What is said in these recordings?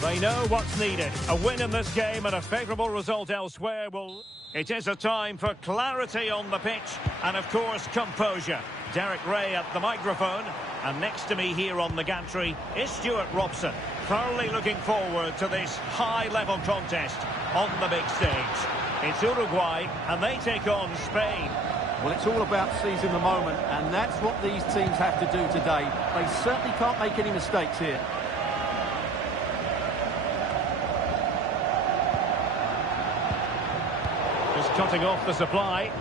They know what's needed. A win in this game and a favourable result elsewhere will... It is a time for clarity on the pitch and, of course, composure. Derek Ray at the microphone, and next to me here on the gantry is Stuart Robson. Thoroughly looking forward to this high-level contest on the big stage. It's Uruguay, and they take on Spain. Well, it's all about seizing the moment, and that's what these teams have to do today. They certainly can't make any mistakes here. Just cutting off the supply.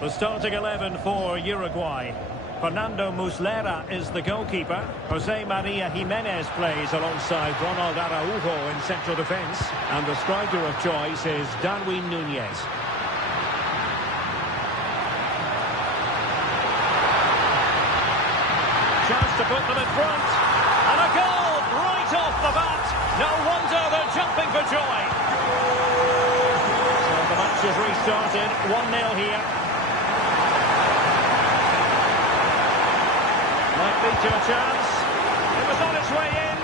The starting 11 for Uruguay. Fernando Muslera is the goalkeeper. Jose Maria Jimenez plays alongside Ronald Araujo in central defence. And the striker of choice is Darwin Núñez. Chance to put them in front. And a goal right off the bat. No wonder they're jumping for joy. So the match has restarted. 1-0 here. Might lead to a chance. It was on its way in.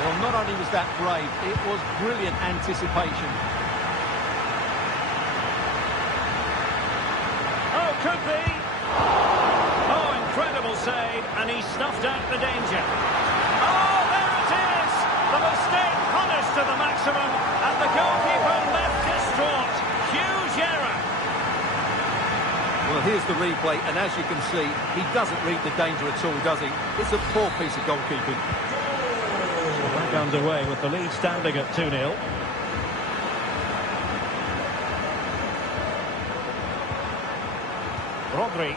Well, not only was that brave, it was brilliant anticipation. Oh, could be. Oh, incredible save, and he snuffed out the danger. Oh, there it is! The mistake punished to the maximum, and the goalkeeper left distraught. Huge error. Well, here's the replay, and as you can see, he doesn't read the danger at all, does he? It's a poor piece of goalkeeping. Back underway with the lead standing at 2-0. Rodri.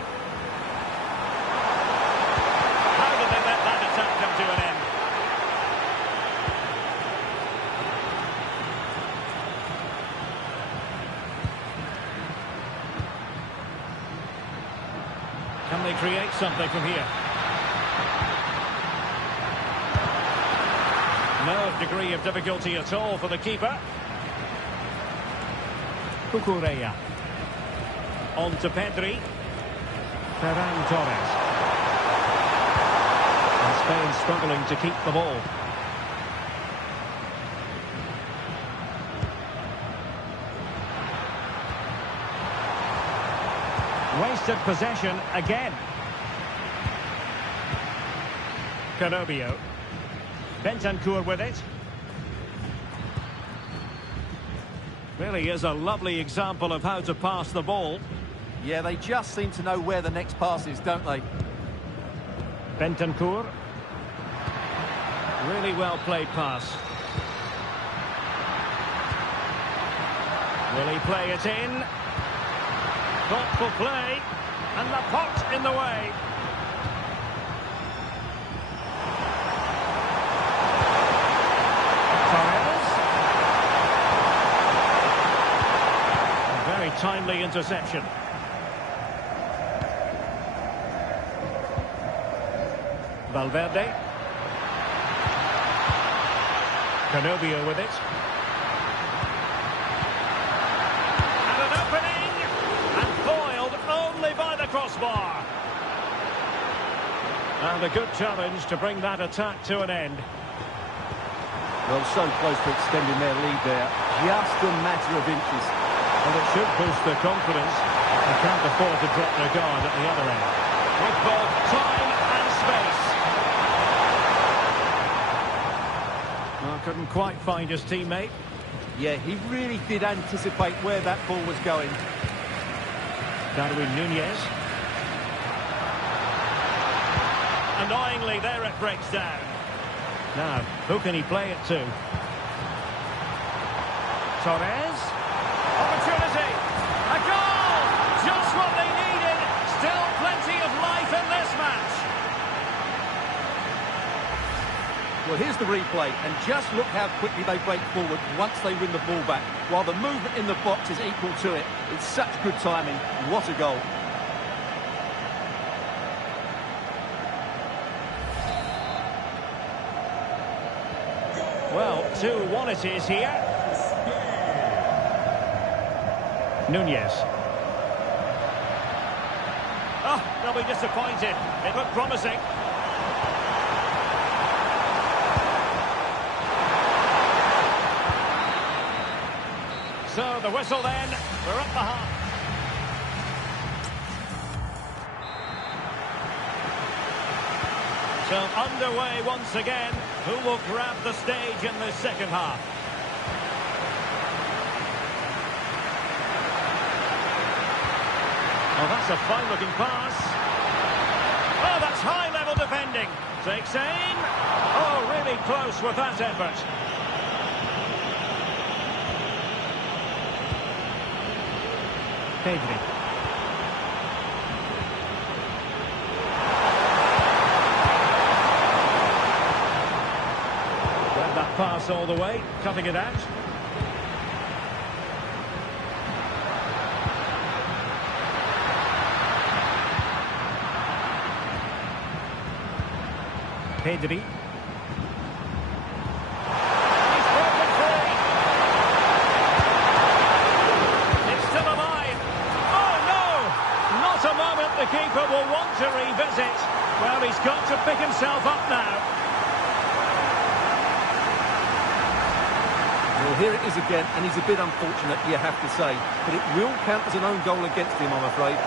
How did they let that attack come to an end? Can they create something from here? No degree of difficulty at all for the keeper. Cucurella. On to Pedri. Ferran Torres. And Spain struggling to keep the ball. Wasted possession again. Canobio. Bentancur with it. Really is a lovely example of how to pass the ball. Yeah, they just seem to know where the next pass is, don't they? Bentancur. Really well played pass. Will he play it in? Thoughtful play. And Laporte in the way. Torres. A very timely interception. Valverde. Canobio with it. And an opening! And foiled only by the crossbar. And a good challenge to bring that attack to an end. Well, so close to extending their lead there. Just a matter of inches. And it should boost their confidence. They can't afford to drop their guard at the other end. With both time and space. Well, couldn't quite find his teammate. Yeah, he really did anticipate where that ball was going. Darwin Núñez. Annoyingly, there it breaks down. Now, who can he play it to? Torres. Opportunity. A goal! Just what they needed. Still plenty of life in this match. Well, here's the replay, and just look how quickly they break forward once they win the ball back, while the movement in the box is equal to it. It's such good timing. What a goal. Well, 2-1 it is here. Núñez. Oh, they'll be disappointed. It looked promising. So the whistle then, we're up the half. So underway once again. Who will grab the stage in the second half? Oh, that's a fine-looking pass. Oh, that's high-level defending. Takes aim. Oh, really close with that effort. Pedri. Grab that pass all the way, cutting it out. Pedri. The keeper will want to revisit. Well, he's got to pick himself up now. Well, here it is again, and he's a bit unfortunate, you have to say. But it will count as an own goal against him, I'm afraid.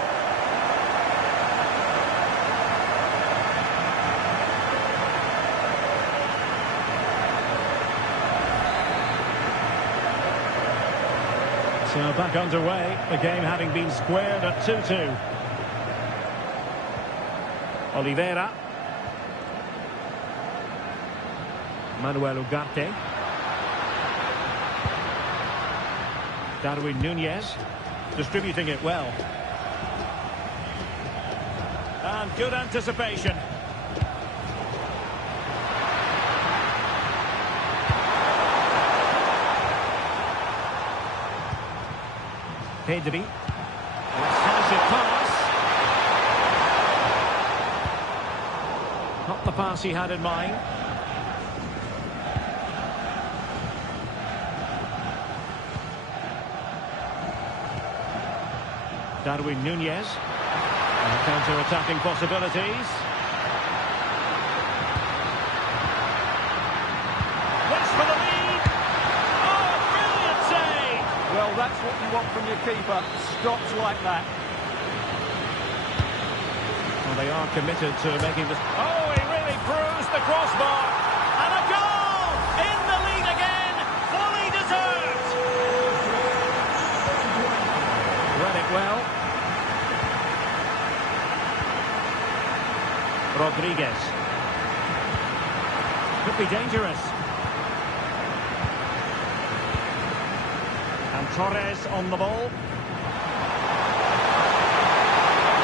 So back underway, the game having been squared at 2-2. Oliveira. Manuel Ugarte. Darwin Núñez. Distributing it well. And good anticipation. Pedri. Decisive pass. Not the pass he had in mind. Darwin Núñez. Counter-attacking possibilities. Looks for the lead. Oh, brilliant save! Well, that's what you want from your keeper. Stops like that. Well, they are committed to making this... Oh, he really bruised the crossbar. And a goal! In the lead again! Fully deserved! Read it well. Rodriguez. Could be dangerous. And Torres on the ball.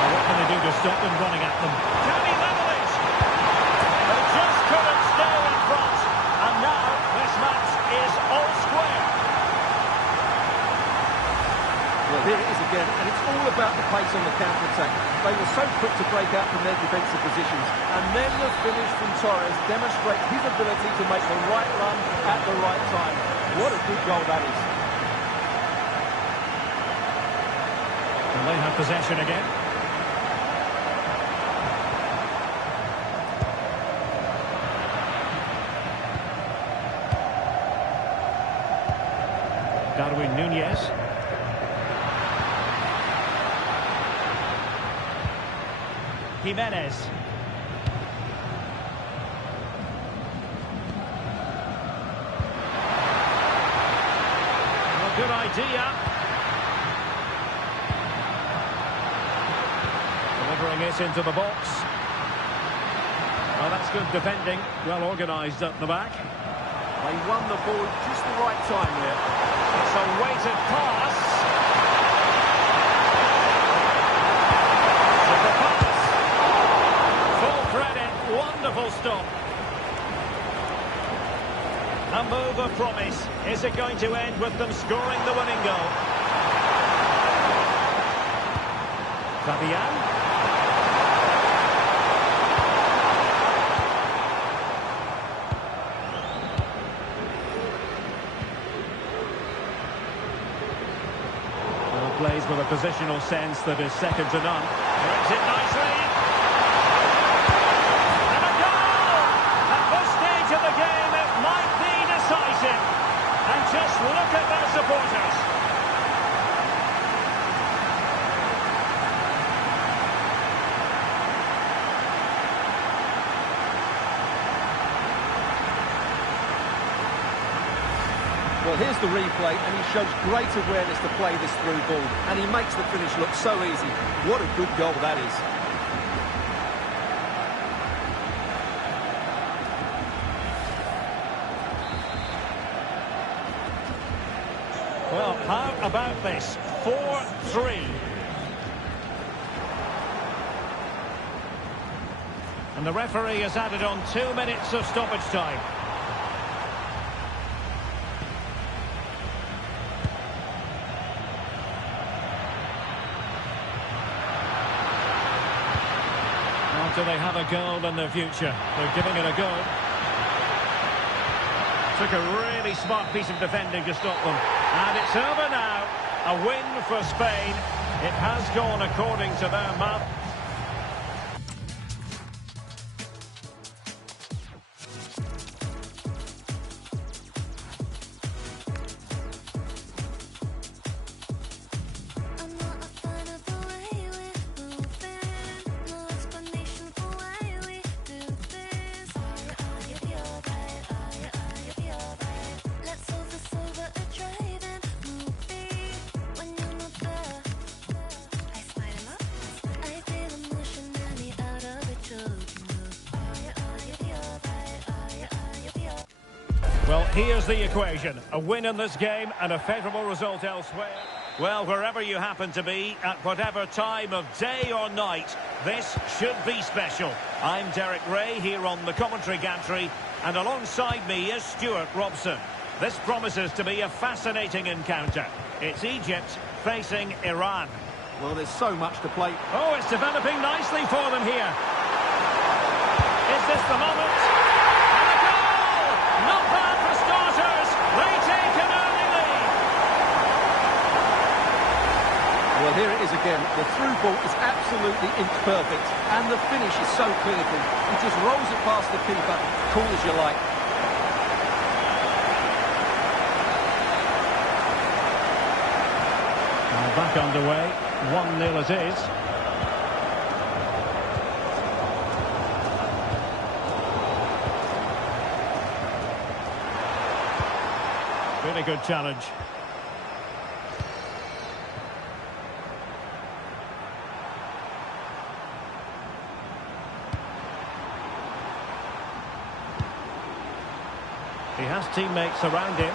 What can they do to stop them running at them? Can he level it? They just couldn't stay in front. And now this match is all square. Well, here it is again, and it's all about the pace on the counter-attack. They were so quick to break out from their defensive positions, and then the finish from Torres demonstrates his ability to make the right run at the right time. What a good goal that is. And they have possession again. Darwin Núñez. Jimenez. good idea. Delivering it into the box. Well, that's good defending. Well organised at the back. They won the ball just the right time there. It's a weighted pass. To the pass. Full credit. Wonderful stop. A move of promise. Is it going to end with them scoring the winning goal? Fabian. Well, plays with a positional sense that is second to none. Brings it nicely. And a goal! At this stage of the game, it might be decisive. And just look at their supporters. Well, here's the replay, and he shows great awareness to play this through ball, and he makes the finish look so easy. What a good goal that is. Well, how about this? 4-3. And the referee has added on 2 minutes of stoppage time. Do they have a goal in their future? They're giving it a go. Took a really smart piece of defending to stop them. And it's over now. A win for Spain. It has gone according to their map. Well, here's the equation. A win in this game and a favourable result elsewhere. Well, wherever you happen to be, at whatever time of day or night, this should be special. I'm Derek Ray here on the commentary gantry, and alongside me is Stuart Robson. This promises to be a fascinating encounter. It's Egypt facing Iran. Well, there's so much to play. Oh, it's developing nicely for them here. Is this the moment? And a goal! Not bad for starters. They take an early lead. Well, here it is again. The through ball is absolutely inch perfect, and the finish is so clinical. He just rolls it past the keeper, cool as you like. And back underway. 1-0 it is. Really good challenge. He has teammates around him.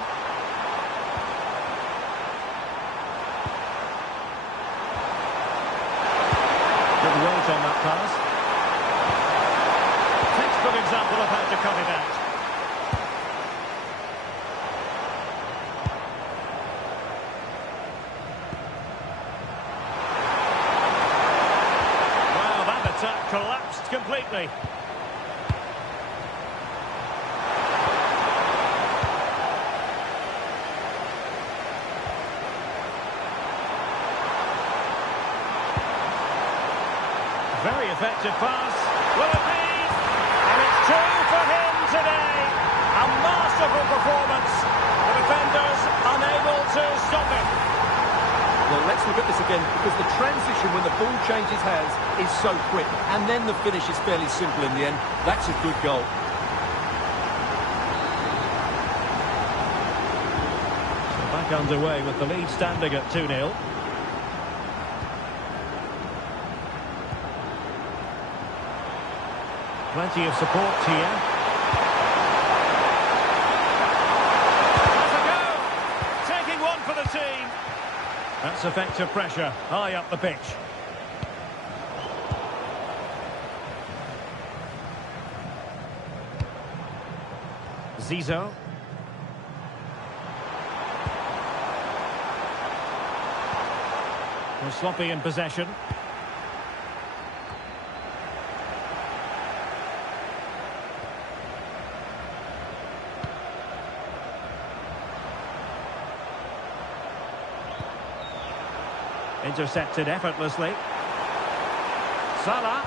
Good weight on that pass. Textbook example of how to cut it out. Well, that attack collapsed completely. Very effective pass. Will it be? And it's two for him today. A masterful performance. The defenders unable to stop him. Well, let's look at this again, because the transition when the ball changes hands is so quick, and then the finish is fairly simple in the end. That's a good goal. So back Back underway with the lead standing at 2-0. Plenty of support here. Has a go! Taking one for the team. That's effective pressure, high up the pitch. Zizou. Well, sloppy in possession. Intercepted effortlessly. Salah.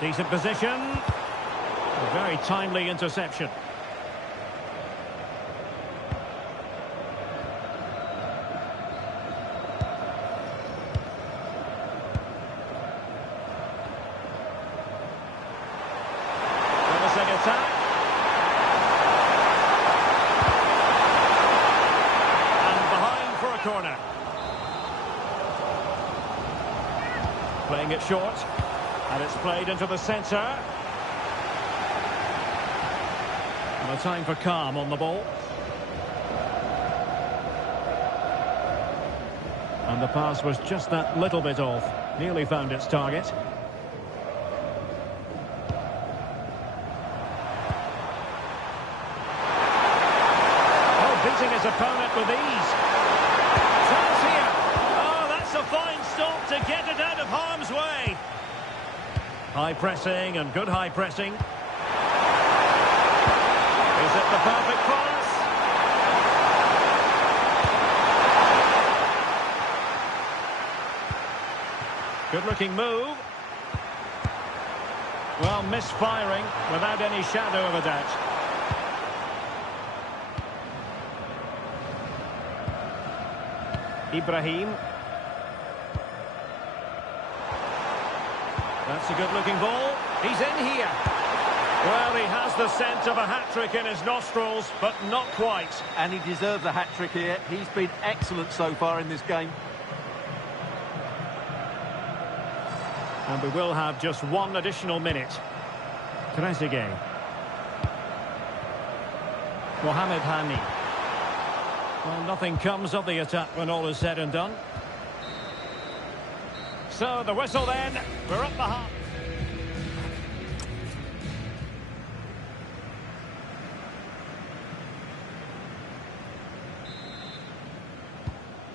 Decent position. A very timely interception. Promising attack. And behind for a corner. Playing it short. And it's played into the centre. And a time for calm on the ball. And the pass was just that little bit off. Nearly found its target. Oh, beating his opponent with ease. Chance here. Oh, that's a fine stop to get it out of harm's way. High pressing and good high pressing. Is it the perfect pass? Good looking move. Well, misfiring without any shadow of a doubt. Ibrahim. That's a good-looking ball. He's in here. Well, he has the scent of a hat-trick in his nostrils, but not quite. And he deserves a hat-trick here. He's been excellent so far in this game. And we will have just one additional minute. Trezeguet. Mohamed Hani. Well, nothing comes of the attack when all is said and done. So, the whistle then. We're up the half.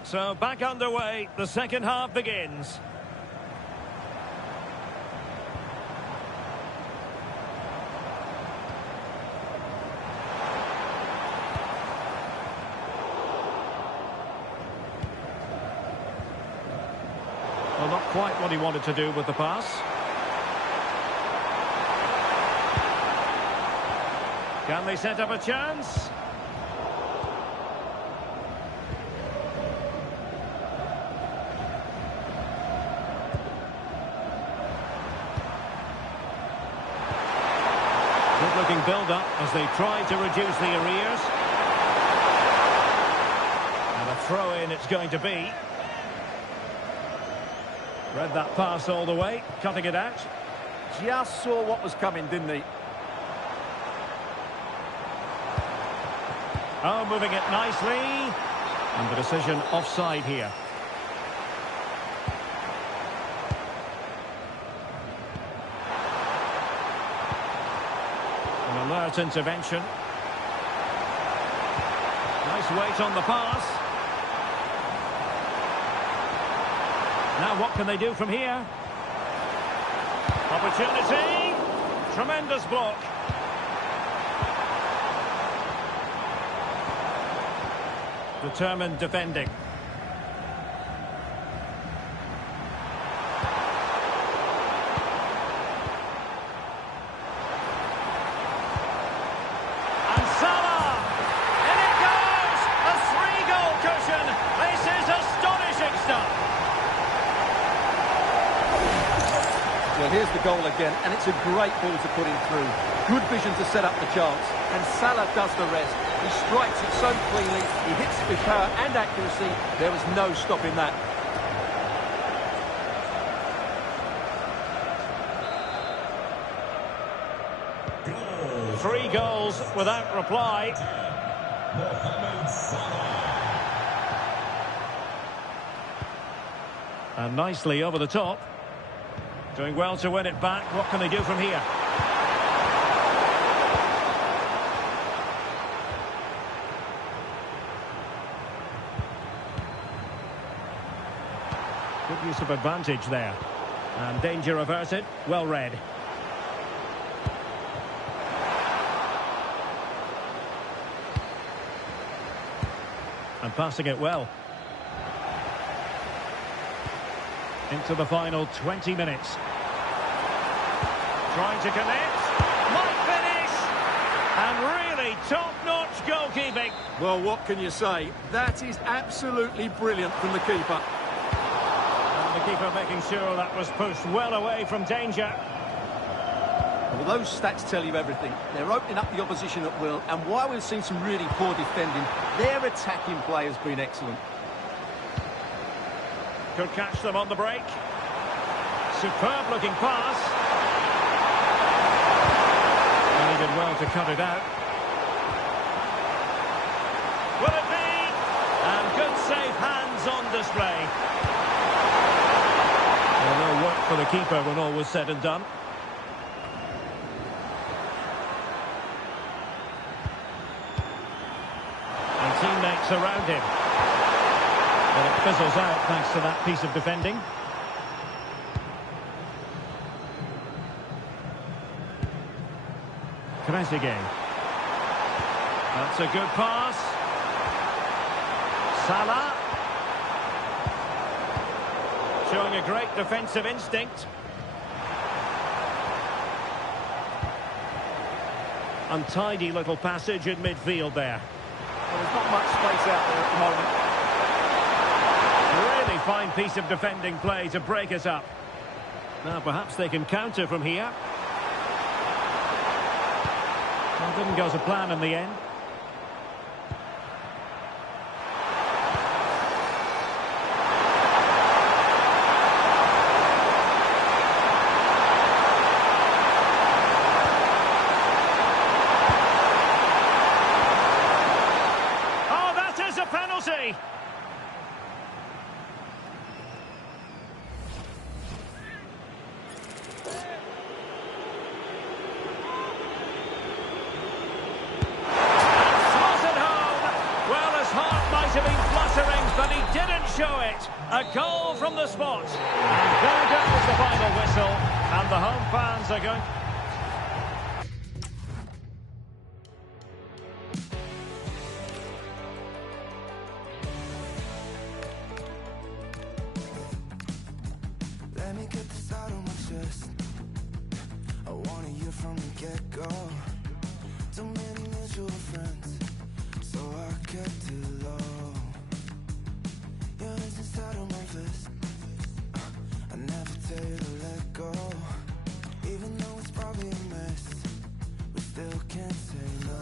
So, back underway. The second half begins. Well, not quite what he wanted to do with the pass. Can they set up a chance? Good-looking build-up as they try to reduce the arrears. And a throw-in it's going to be. Read that pass all the way, cutting it out. Just saw what was coming, didn't he? Oh, moving it nicely. And the decision offside here. An alert intervention. Nice weight on the pass. Now what can they do from here? Opportunity. Tremendous block. Determined defending. And Salah! In it goes! A 3-goal cushion! This is astonishing stuff! Well, here's the goal again, and it's a great ball to put him through. Good vision to set up the chance, and Salah does the rest. He strikes it so cleanly, he hits it with power and accuracy. There was no stopping that. Three goals without reply. And nicely over the top. Doing well to win it back. What can they do from here? Good use of advantage there. And danger averted. Well read. And passing it well. Into the final 20 minutes. Trying to connect. Might finish. And really top-notch goalkeeping. Well, what can you say? That is absolutely brilliant from the keeper. And the keeper making sure that was pushed well away from danger. Well, those stats tell you everything. They're opening up the opposition at will, and while we've seen some really poor defending, their attacking play has been excellent. Could catch them on the break. Superb looking pass. And he did well to cut it out. Will it be? And good safe hands on display. Well, no work for the keeper when all was said and done. And teammates around him. Well, it fizzles out thanks to that piece of defending. Trezeguet. That's a good pass. Salah. Showing a great defensive instinct. Untidy little passage in midfield there. Well, there's not much space out there at the moment. Really fine piece of defending play to break us up. Now perhaps they can counter from here. Well, didn't go to plan in the end. Oh, that is a penalty! Have been fluttering, but he didn't show it. A goal from the spot. And there goes the final whistle. And the home fans are going... Let me get this out of my chest. I wanna hear from the get-go. Too many mutual friends, so I kept it low. Your hands inside of my vest. I never tell you to let go. Even though it's probably a mess, we still can't say no.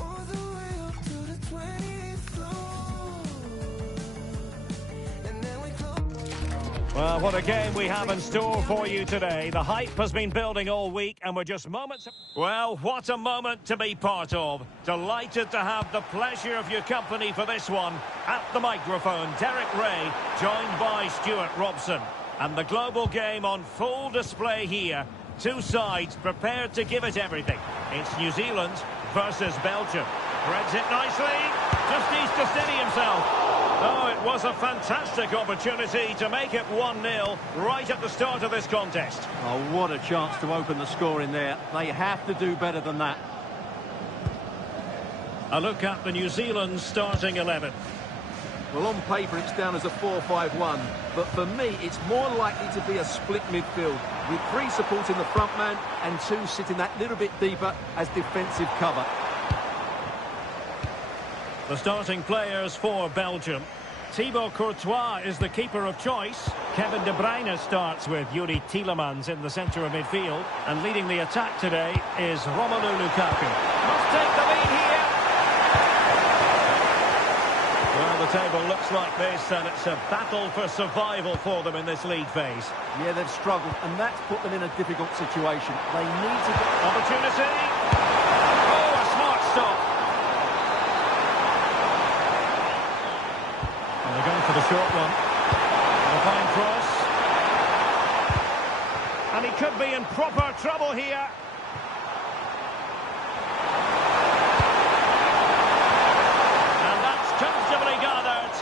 All the way up to the 20th floor. And then we close. Well, what a game we have in store for you today. The hype has been building all week, and we're just moments... Well, what a moment to be part of. Delighted to have the pleasure of your company for this one. At the microphone, Derek Ray, joined by Stuart Robson. And the global game on full display here. Two sides prepared to give it everything. It's New Zealand versus Belgium. Threads it nicely. Just needs to steady himself. Oh, it was a fantastic opportunity to make it 1-0 right at the start of this contest. Oh, what a chance to open the score in there. They have to do better than that. A look at the New Zealand starting 11. Well, on paper, it's down as a 4-5-1. But for me, it's more likely to be a split midfield, with three supporting the front man and two sitting that little bit deeper as defensive cover. The starting players for Belgium. Thibaut Courtois is the keeper of choice. Kevin De Bruyne starts with Yuri Tielemans in the centre of midfield. And leading the attack today is Romelu Lukaku. Must take the lead here. Well, the table looks like this, and it's a battle for survival for them in this league phase. Yeah, they've struggled, and that's put them in a difficult situation. They need to get... Opportunity. Oh, a smart stop. And they're going for the short one. And a fine cross. And he could be in proper trouble here. And that's comfortably gathered.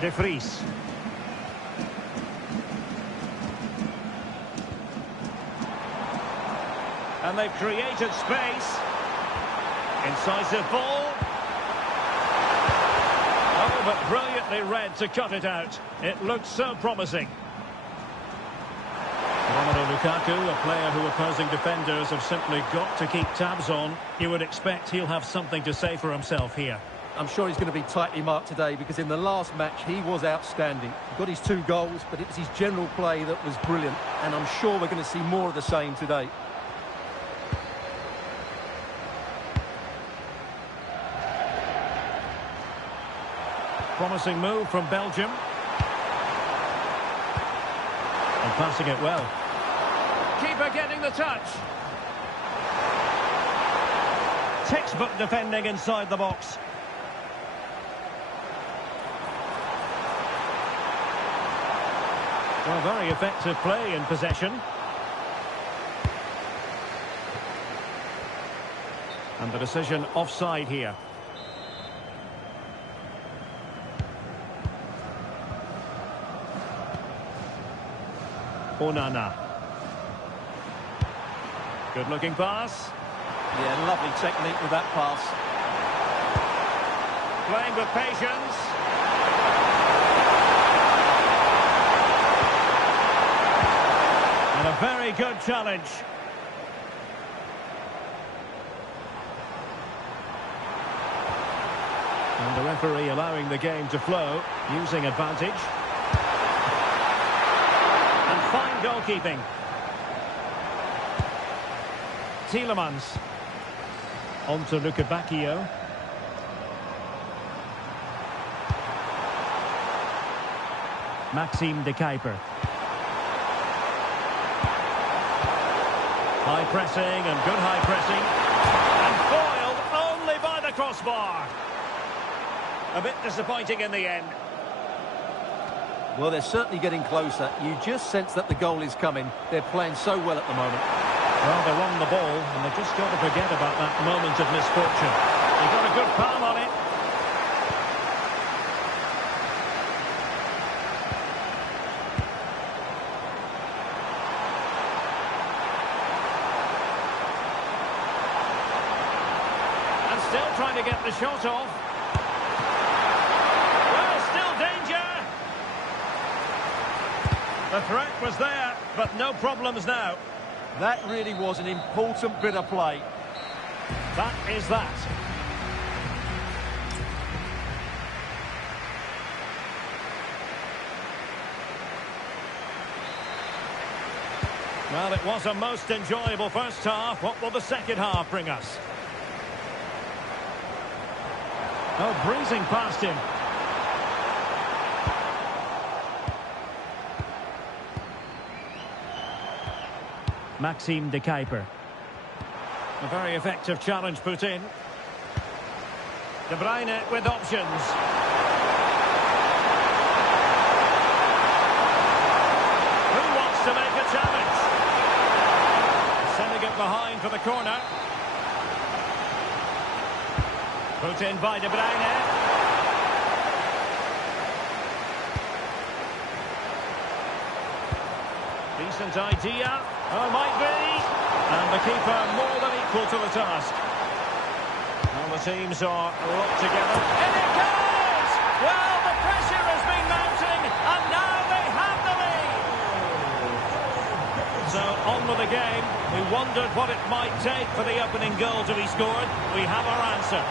De Vries. And they've created space. Incisive ball. Oh, but brilliantly read to cut it out. It looked so promising. Romelu Lukaku, a player who opposing defenders have simply got to keep tabs on. You would expect he'll have something to say for himself here. I'm sure he's going to be tightly marked today because in the last match he was outstanding. He got his 2 goals, but it was his general play that was brilliant. And I'm sure we're going to see more of the same today. Promising move from Belgium. And passing it well. Keeper getting the touch. Textbook defending inside the box. Well, very effective play in possession. And the decision offside here. Onana. Good looking pass. Yeah, lovely technique with that pass. Playing with patience. And a very good challenge. And the referee allowing the game to flow, using advantage. And fine goalkeeping. Tielemans. On to Luka Bacchio. Maxime de Kuiper. High pressing and good high pressing. And foiled only by the crossbar. A bit disappointing in the end. Well, they're certainly getting closer. You just sense that the goal is coming. They're playing so well at the moment. Well, they're on the ball, and they've just got to forget about that moment of misfortune. They've got a good palm on it. And still trying to get the shot off. Well, still danger. The threat was there, but no problems now. That really was an important bit of play. That is that. Well, it was a most enjoyable first half. What will the second half bring us? Oh, breezing past him. Maxime de Kuiper. A very effective challenge put in. De Bruyne with options. Who wants to make a challenge? Sending it behind for the corner. Put in by De Bruyne. Decent idea. Oh, might be. And the keeper more than equal to the task. Well, the teams are locked together. In it goes! Well, the pressure has been mounting, and now they have the lead. So, on with the game. We wondered what it might take for the opening goal to be scored. We have our answer.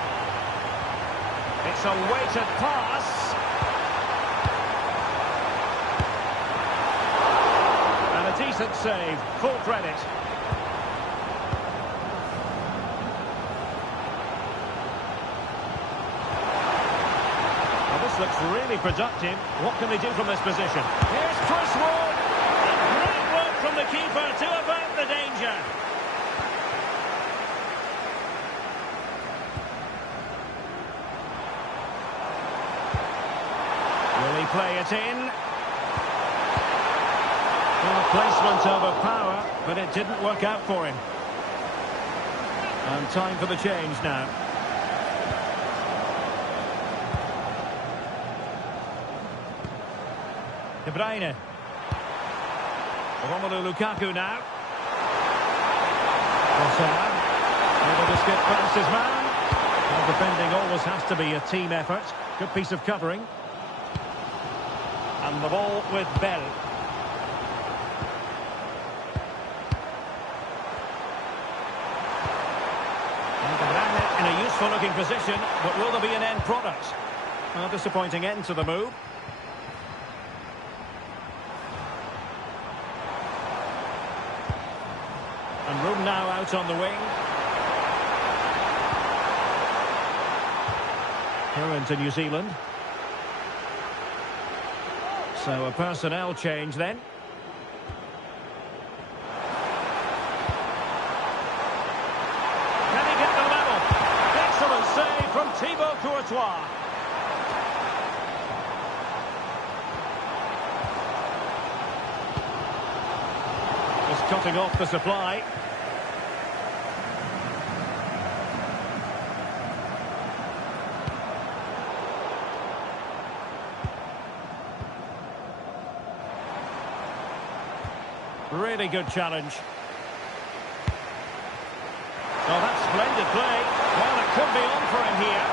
It's a weighted pass. And a decent save. Full credit. Well, this looks really productive. What can they do from this position? Here's Chris Wood. And great work from the keeper to avert the danger. Will he play it in? Well, placement over power, but it didn't work out for him. And time for the change now. De Bruyne. Romelu Lukaku now. Trossard. Able to skip past his man. Well, defending always has to be a team effort. Good piece of covering. And the ball with Bell. And De Bruyne in a useful looking position, but will there be an end product? A disappointing end to the move. And room now out on the wing. Here into New Zealand. So a personnel change then. Can he get the level? Excellent save from Thibaut Courtois. Just cutting off the supply. Really good challenge. Oh, that's splendid play. Well, it could be on for him here.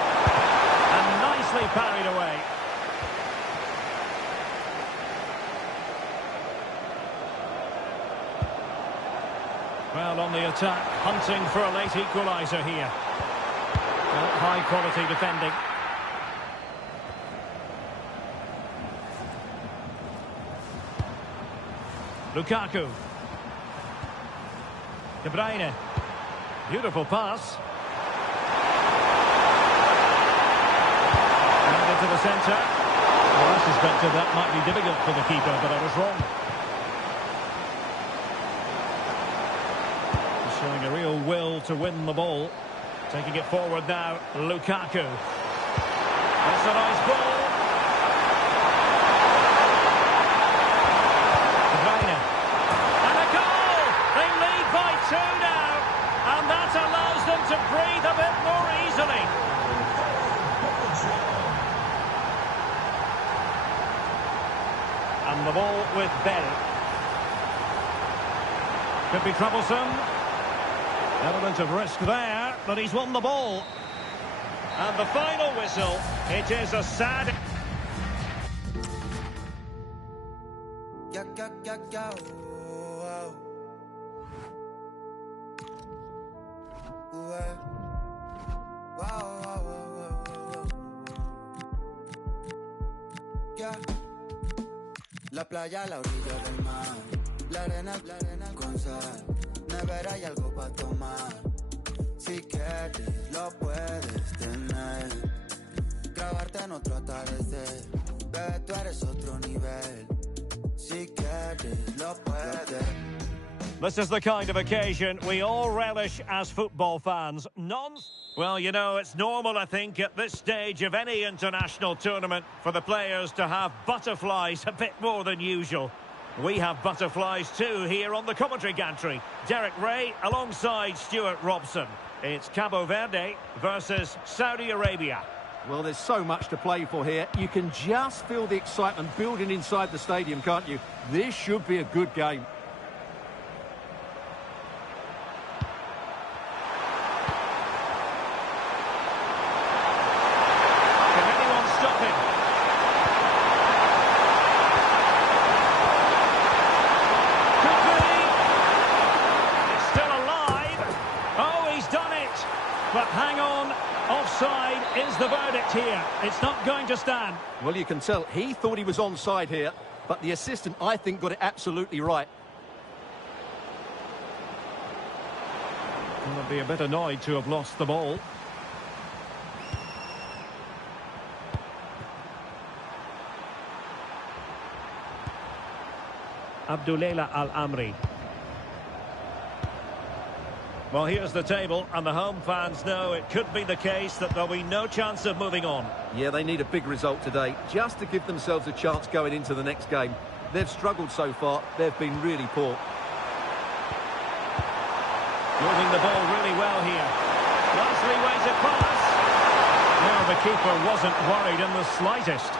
And nicely parried away. Well, on the attack, hunting for a late equaliser here. Well, high quality defending. Lukaku. De Bruyne. Beautiful pass. And into the centre. Well, I suspected that might be difficult for the keeper, but I was wrong. He's showing a real will to win the ball. Taking it forward now, Lukaku. That's a nice ball. Two now, and that allows them to breathe a bit more easily. And the ball with Bell. Could be troublesome. Element of risk there, but he's won the ball. And the final whistle, it is a sad... La playa a la orilla del mar, la arena con sal, nevera y algo para tomar. Si quieres lo puedes tener, grabarte en otro atardecer, bebé tú eres otro nivel. Si quieres lo puedes. This is the kind of occasion we all relish as football fans. Well, you know, it's normal, I think, at this stage of any international tournament for the players to have butterflies a bit more than usual. We have butterflies too here on the commentary gantry. Derek Ray alongside Stuart Robson. It's Cabo Verde versus Saudi Arabia. Well, there's so much to play for here. You can just feel the excitement building inside the stadium, can't you? This should be a good game. But hang on, offside, Offside is the verdict here. It's not going to stand. Well, you can tell he thought he was onside here, but the assistant, I think, got it absolutely right. He'll be a bit annoyed to have lost the ball. Abdulela Al-Amri. Well, here's the table, and the home fans know it could be the case that there'll be no chance of moving on. Yeah, they need a big result today, just to give themselves a chance going into the next game. They've struggled so far, they've been really poor. Moving the ball really well here. Nicely weighted pass. No, the keeper wasn't worried in the slightest.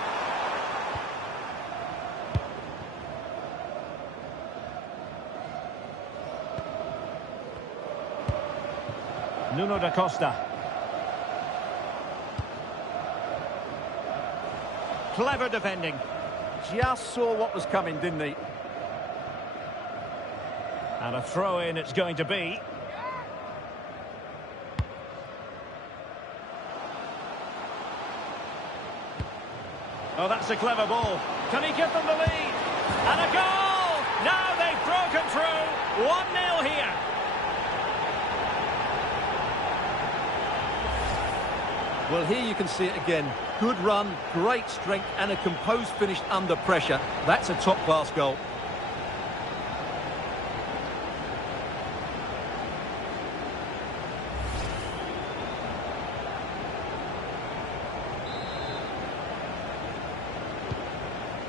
Nuno da Costa. Clever defending. Just saw what was coming, didn't he? And a throw-in it's going to be. Oh, that's a clever ball. Can he give them the lead? And a goal! Now they've broken through. 1-0 here. Well, here you can see it again. Good run, great strength, and a composed finish under pressure. That's a top-class goal.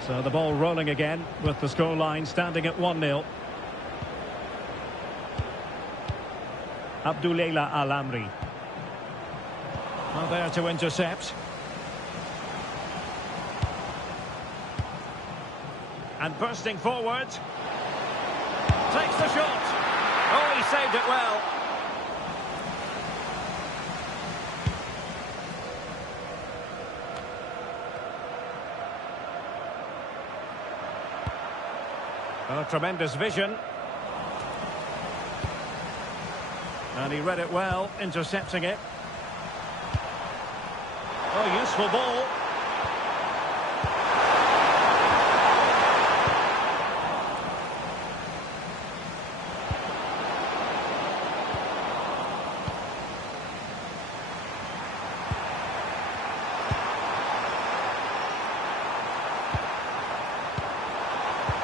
So the ball rolling again with the scoreline standing at 1-0. Abdulela Al-Amri. Well, there to intercept. And bursting forward. Takes the shot. Oh, he saved it well. Oh, tremendous vision. And he read it well, intercepting it. Oh, useful ball.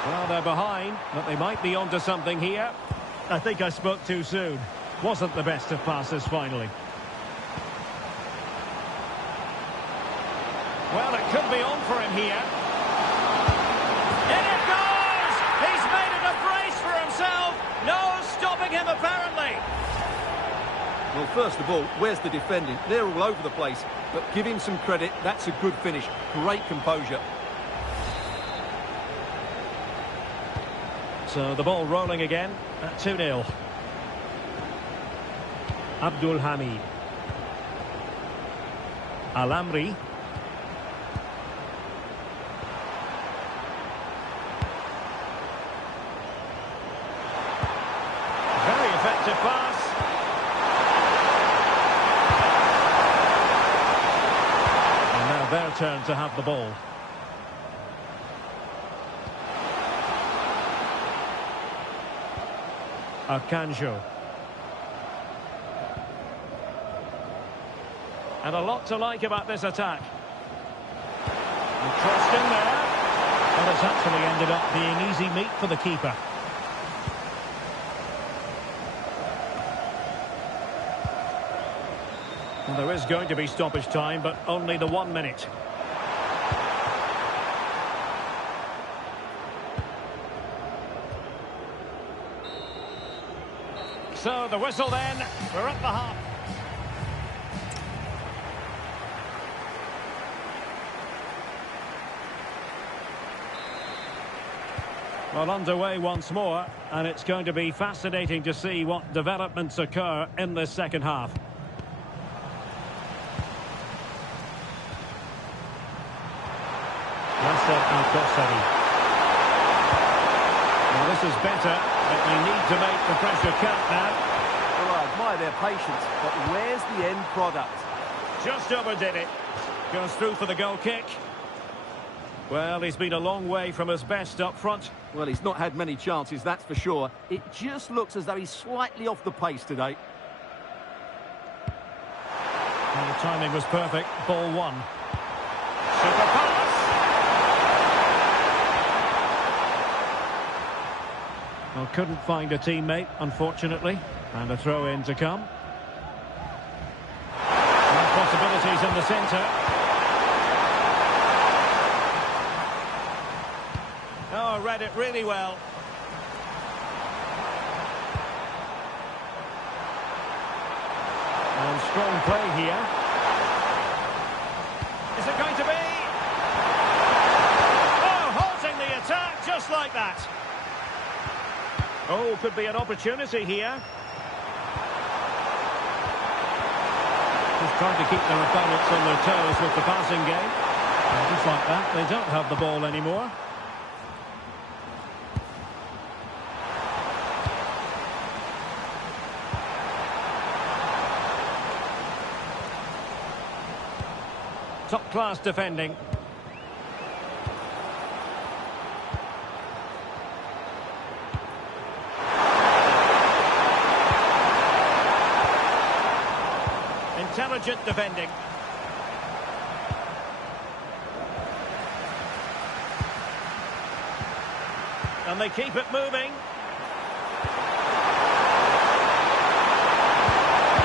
Well, they're behind, but they might be onto something here. I think I spoke too soon. Wasn't the best of passes finally. Well, it could be on for him here. In it goes! He's made it a brace for himself. No stopping him, apparently. Well, first of all, where's the defending? They're all over the place. But give him some credit. That's a good finish. Great composure. So the ball rolling again at 2-0. Abdul Hamid. Al-Amri. Very effective pass. And now their turn to have the ball. Akanjo. And a lot to like about this attack. And crossed in there. But it's actually ended up being easy meat for the keeper. Well, there is going to be stoppage time, but only the 1 minute. So the whistle then, we're at the half. Well, underway once more, and it's going to be fascinating to see what developments occur in this second half. Nasser Al-Qasri. Well, this is better, but they need to make the pressure count now. Well, I admire their patience, but where's the end product? Just overdid it. Goes through for the goal kick. Well, he's been a long way from his best up front. Well, he's not had many chances, that's for sure. It just looks as though he's slightly off the pace today. And the timing was perfect. Ball one. Super pass. Well, couldn't find a teammate, unfortunately. And a throw-in to come. And possibilities in the centre. Oh, read it really well. And strong play here. Is it going to be? Oh, halting the attack just like that. Oh, could be an opportunity here. Just trying to keep their opponents on their toes with the passing game. And just like that, they don't have the ball anymore. Top-class defending. Intelligent defending. And they keep it moving.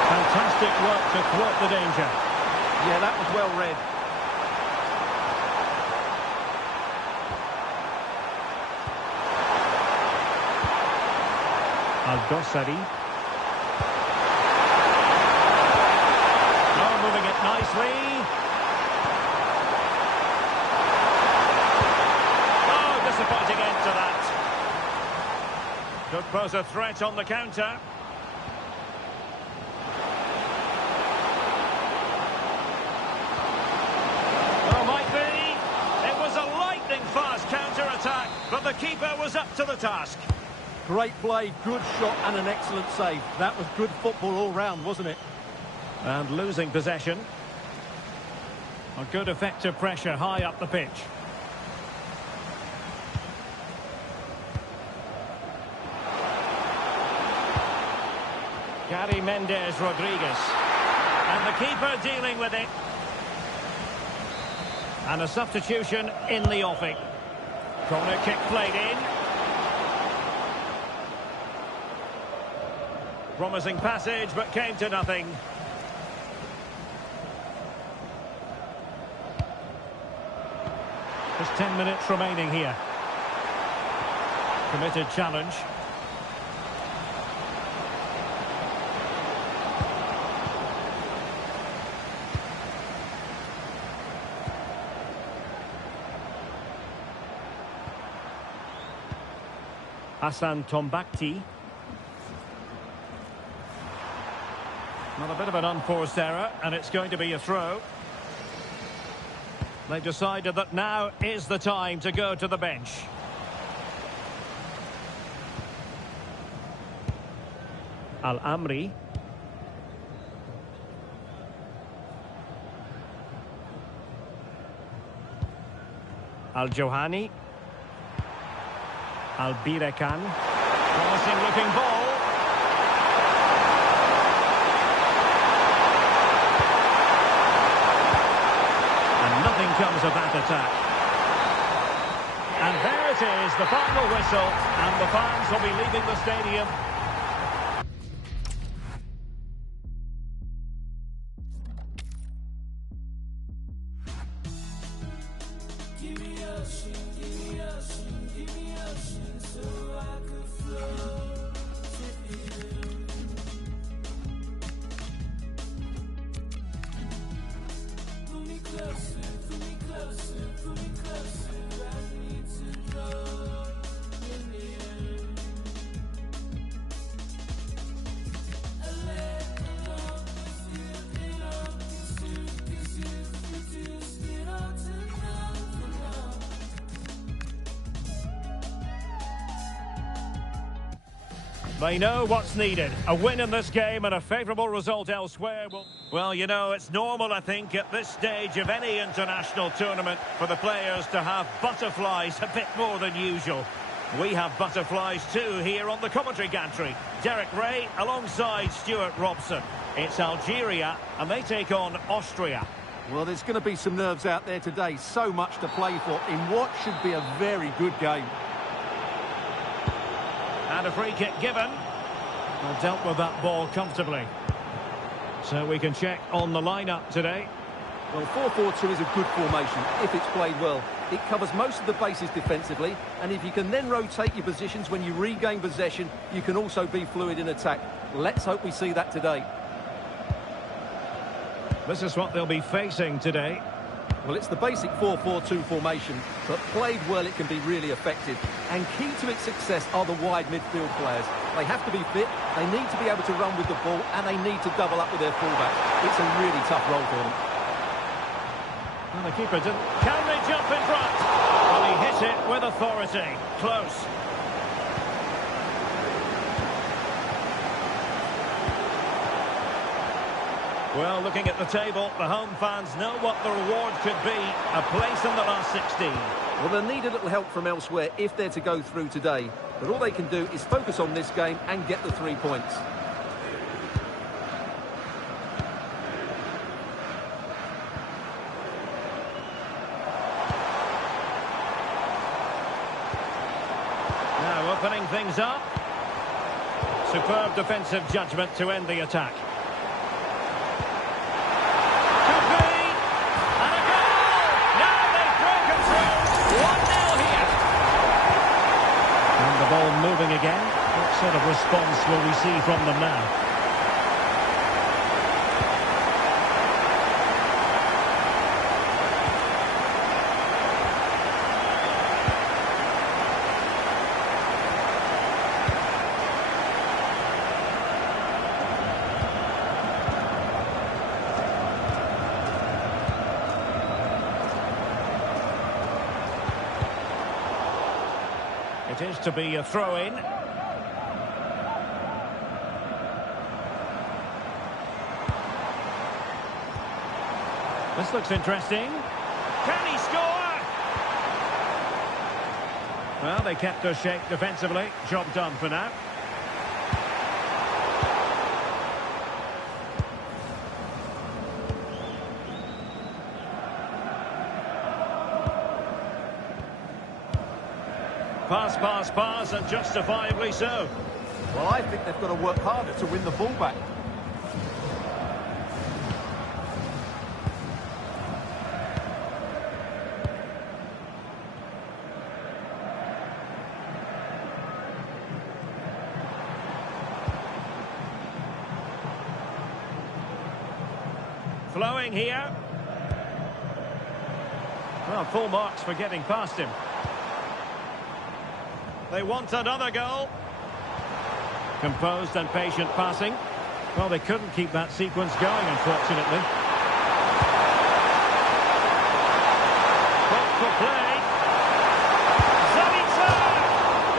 Fantastic work to thwart the danger. Yeah, that was well read. Al-Dossari. Oh, moving it nicely. Oh, disappointing end to that. Could pose a threat on the counter. Oh, might be. It was a lightning-fast counter-attack, but the keeper was up to the task. Great play, good shot and an excellent save. That was good football all round, wasn't it? And losing possession. A good effective pressure high up the pitch. Gary Mendes Rodriguez. And the keeper dealing with it. And a substitution in the offing. Corner kick played in. Promising passage, but came to nothing. Just 10 minutes remaining here. Committed challenge. Hassan Tombakti. Well, a bit of an unforced error, and it's going to be a throw. They've decided that now is the time to go to the bench. Al-Amri. Al-Johani. Al-Birekan. Promising looking ball. Nothing comes of that attack. And there it is, the final whistle, and the fans will be leaving the stadium. Give me ocean, give me ocean, give me ocean, so I could float with you. Pull me closer. Pull me closer, I need to know in the end. I let alone the feeling of this you've reduced it all to nothing now. They know what's needed. A win in this game and a favourable result elsewhere. Well, you know, it's normal, I think, at this stage of any international tournament for the players to have butterflies a bit more than usual. We have butterflies too here on the commentary gantry. Derek Ray alongside Stuart Robson. It's Algeria and they take on Austria. Well, there's going to be some nerves out there today. So much to play for in what should be a very good game. And a free kick given. Well, dealt with that ball comfortably. So we can check on the lineup today. Well, 4-4-2 is a good formation if it's played well. It covers most of the bases defensively, and if you can then rotate your positions when you regain possession, you can also be fluid in attack. Let's hope we see that today. This is what they'll be facing today. Well, it's the basic 4-4-2 formation, but played well it can be really effective. And key to its success are the wide midfield players. They have to be fit, they need to be able to run with the ball, and they need to double up with their fullbacks. It's a really tough role for them. And the keeper didn't... Can they jump in front? Well, he hit it with authority. Close. Well, looking at the table, the home fans know what the reward could be. A place in the last 16. Well, they'll need a little help from elsewhere if they're to go through today. But all they can do is focus on this game and get the 3 points. Now opening things up. Superb defensive judgment to end the attack. Ball moving again. What sort of response will we see from them now? It is to be a throw-in. This looks interesting. Can he score? Well, they kept their shape defensively. Job done for now. Pass, and justifiably so. Well, I think they've got to work harder to win the ball back. Flowing here. Well, full marks for getting past him. They want another goal. Composed and patient passing. Well, they couldn't keep that sequence going, unfortunately. Caught for play. Zabitzer!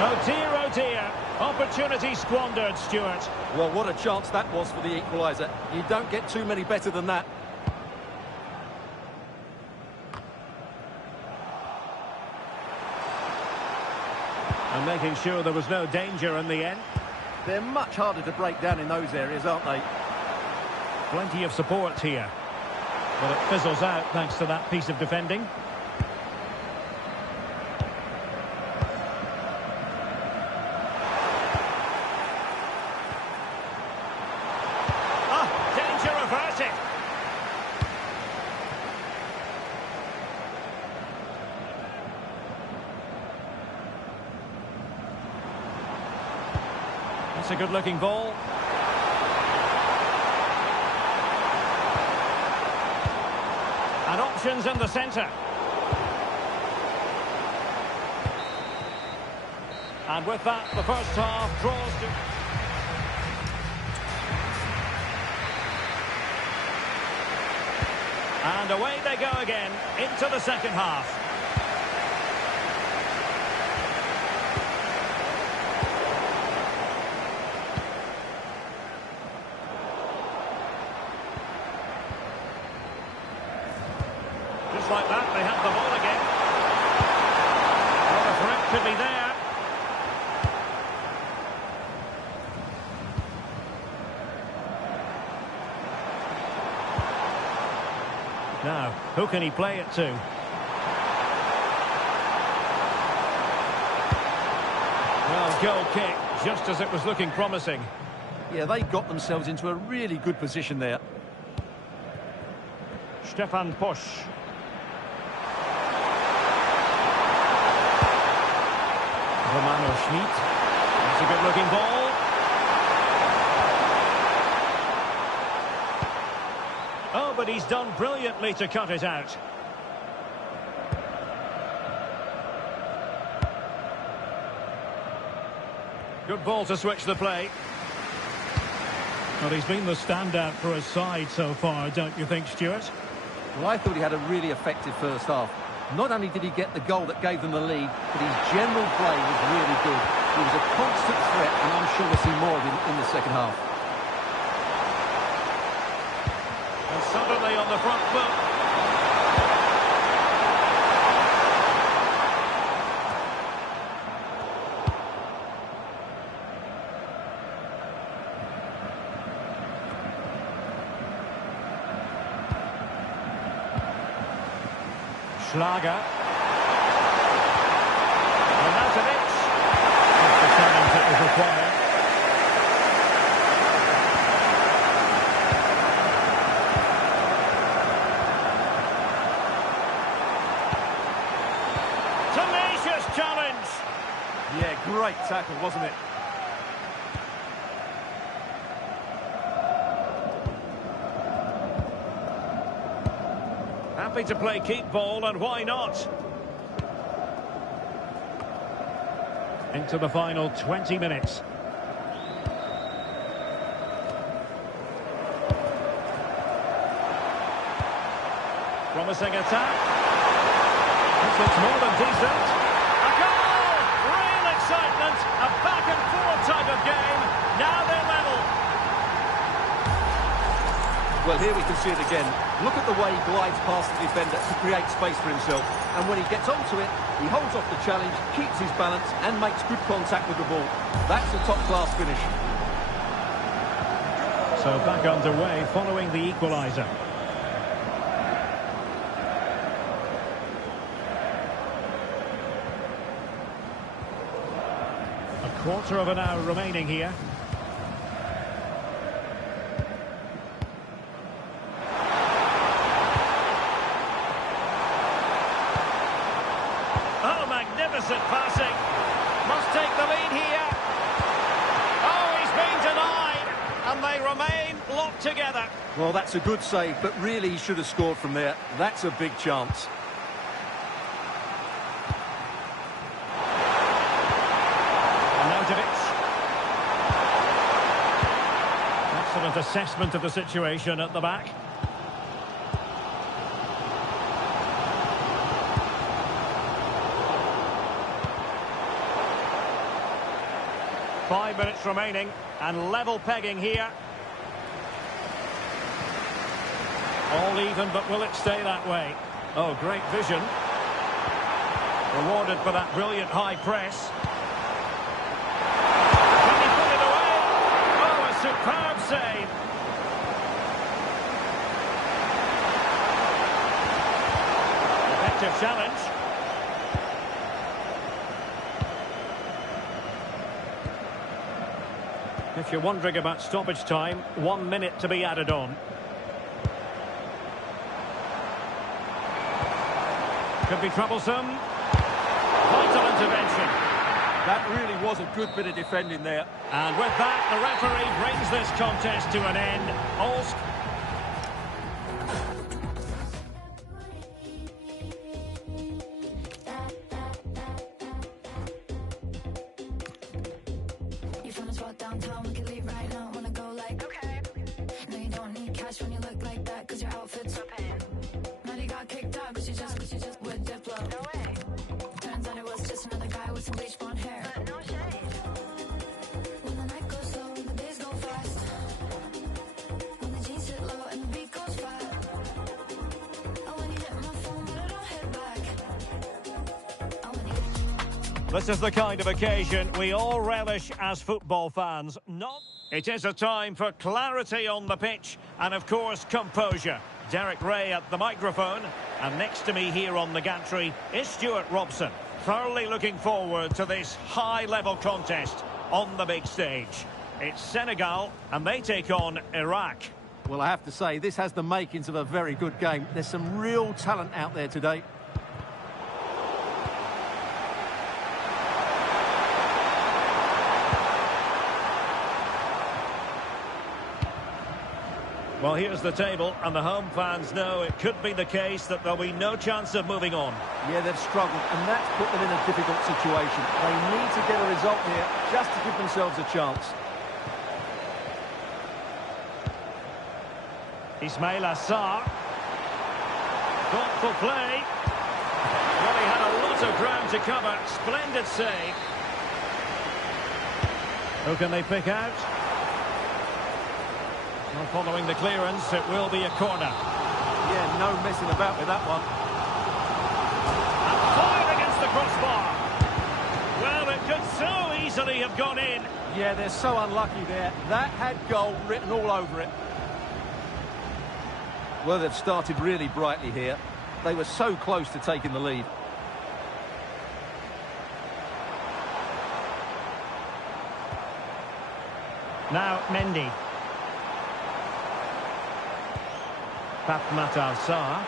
Oh dear, oh dear. Opportunity squandered, Stuart. Well, what a chance that was for the equaliser. You don't get too many better than that. And making sure there was no danger in the end. They're much harder to break down in those areas, aren't they? Plenty of support here. But it fizzles out thanks to that piece of defending. Danger averted. That's a good-looking ball. And options in the centre. And with that, the first half draws to... And away they go again into the second half. Just like that, they have the ball again. Well, the threat could be there. Now, who can he play it to? Well, goal kick, just as it was looking promising. Yeah, they got themselves into a really good position there. Stefan Posch. Romano Schmid. That's a good-looking ball. Oh, but he's done brilliantly to cut it out. Good ball to switch the play. Well, he's been the standout for his side so far, don't you think, Stuart? Well, I thought he had a really effective first half. Not only did he get the goal that gave them the lead, but his general play was really good. He was a constant threat, and I'm sure we'll see more of him in the second half. And suddenly on the front foot. Schlager. Arnautovic. That's the challenge that was required. Tenacious challenge. Yeah, great tackle, wasn't it? Happy to play keep ball, and why not? Into the final 20 minutes. Promising attack. This looks more than decent. A goal! Real excitement. A back and forth type of game. Now they're level. Well, here we can see it again. Look at the way he glides past the defender to create space for himself. And when he gets onto it, he holds off the challenge, keeps his balance, and makes good contact with the ball. That's a top-class finish. So back underway following the equaliser. A quarter of an hour remaining here. Oh, magnificent passing. Must take the lead here. Oh, he's been denied. And they remain locked together. Well, that's a good save, but really he should have scored from there. That's a big chance. Arnautovic. Excellent assessment of the situation at the back. Five minutes remaining, and level pegging here. All even, but will it stay that way? Oh, great vision. Rewarded for that brilliant high press. Can he put it away? Oh, a superb save. Effective challenge. If you're wondering about stoppage time, 1 minute to be added on. Could be troublesome. Vital intervention. That really was a good bit of defending there. And with that, the referee brings this contest to an end. All You found a spot downtown, we can leave right now. Wanna go like, okay. No, you don't need cash when you look like that, cause your outfit's so pain. Now you got kicked out, cause you just with Diplo. No way. Turns out it was just another guy with some bleach blonde hair. But no shade. When the night goes slow and the days go fast. When the jeans hit low and the beat goes fast. Oh, when you hit my phone. This is the kind of occasion we all relish as football fans. It is a time for clarity on the pitch and, of course, composure. Derek Ray at the microphone, and next to me here on the gantry is Stuart Robson. Thoroughly looking forward to this high-level contest on the big stage. It's Senegal, and they take on Iraq. Well, I have to say, this has the makings of a very good game. There's some real talent out there today. Well, here's the table, and the home fans know it could be the case that there'll be no chance of moving on. Yeah, they've struggled, and that's put them in a difficult situation. They need to get a result here just to give themselves a chance. Ismail Assar. Thoughtful play. Well, he had a lot of ground to cover. Splendid save. Who can they pick out? Well, following the clearance, it will be a corner. Yeah, no messing about with that one. And fired against the crossbar. Well, it could so easily have gone in. Yeah, they're so unlucky there. That had goal written all over it. Well, they've started really brightly here. They were so close to taking the lead. Now, Mendy. Pape Matar Sarr.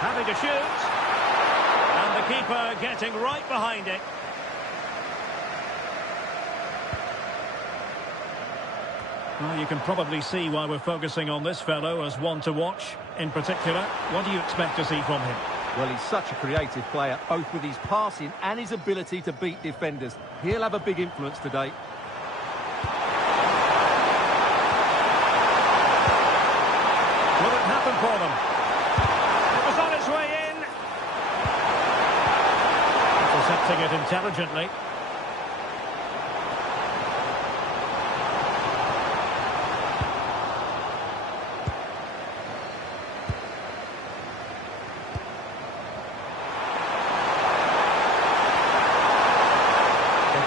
Having to shoot. And the keeper getting right behind it. Well, you can probably see why we're focusing on this fellow as one to watch. In particular, what do you expect to see from him? Well, he's such a creative player, both with his passing and his ability to beat defenders. He'll have a big influence today. Will it happen for them? It was on its way in. Intercepting it intelligently.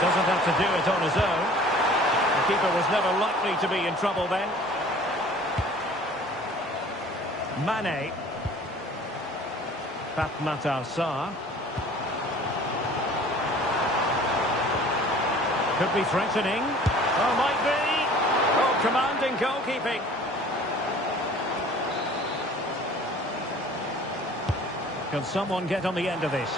Doesn't have to do it on his own. The keeper was never likely to be in trouble then. Mane. Pape Matar Sarr. Could be threatening. Oh, might be. Oh, commanding goalkeeping. Can someone get on the end of this?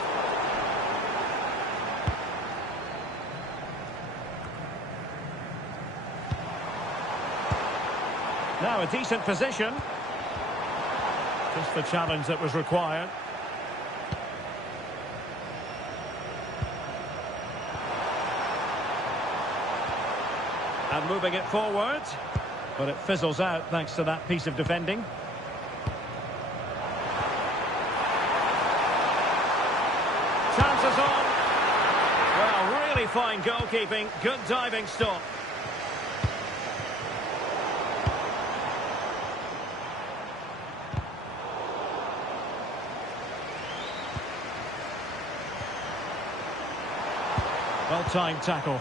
Now a decent position. Just the challenge that was required. And moving it forward. But it fizzles out thanks to that piece of defending. Chances on. Well, really fine goalkeeping. Good diving stop. Well-timed tackle.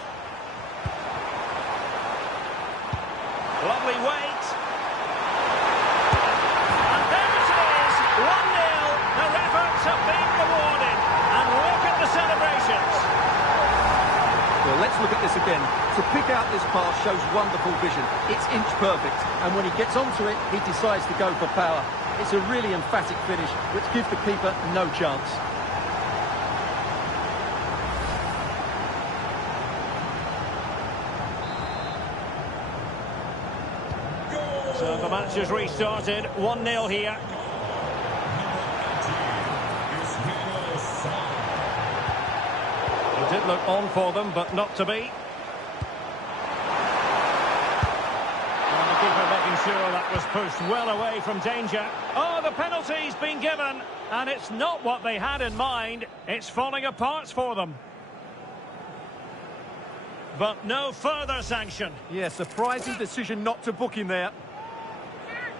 Lovely weight. And there it is, 1-0. Their efforts have been rewarded. And look at the celebrations. Well, let's look at this again. To pick out this pass shows wonderful vision. It's inch perfect. And when he gets onto it, he decides to go for power. It's a really emphatic finish, which gives the keeper no chance. So the match has restarted, 1-0 here. It did look on for them, but not to be. And the keeper making sure that was pushed well away from danger. Oh, the penalty's been given, and it's not what they had in mind. It's falling apart for them. But no further sanction. Yeah, surprising decision not to book him there.